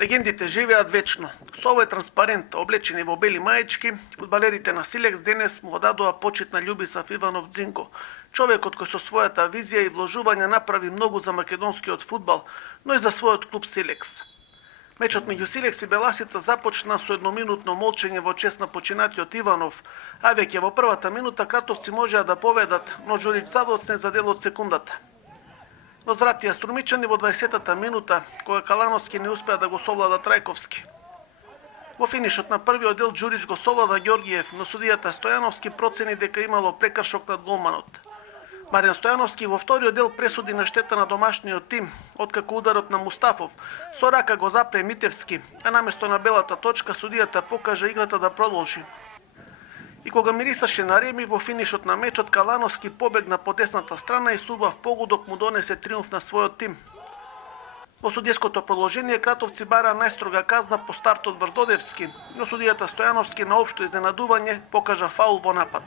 Легендите живеат вечно. Со овој транспарент, облечени во бели маечки, фудбалерите на Силекс денес му одадоа почит на Љубисав Иванов Дзинго, човекот кој со својата визија и вложување направи многу за македонскиот фудбал, но и за својот клуб Силекс. Мечот меѓу Силекс и Беласица започна со едноминутно молчење во чест на починатиот Иванов, а веќе во првата минута кратовци можеа да поведат, но Џурич задоцне за дел од секундата. Возвратија струмичани во 20-та минута, кога Калановски не успеа да го совлада Трајковски. Во финишот на првиот дел Џурич го совлада Ѓоргиев, но судијата Стојановски процени дека имало прекршок над голманот. Маријан Стојановски во вториот дел пресуди на штета на домашниот тим, откако ударот на Мустафов со рака го запре Митевски, а наместо на белата точка судијата покажа играта да продолжи. И кога мирисаше на реми, во финишот на мечот Калановски побегна по десната страна и субав погодок му донесе триумф на својот тим. Во судијското продолжение кратовци бара најстрога казна по стартот врз Додевски, но судијата Стојановски на општо изненадување покажа фаул во напад.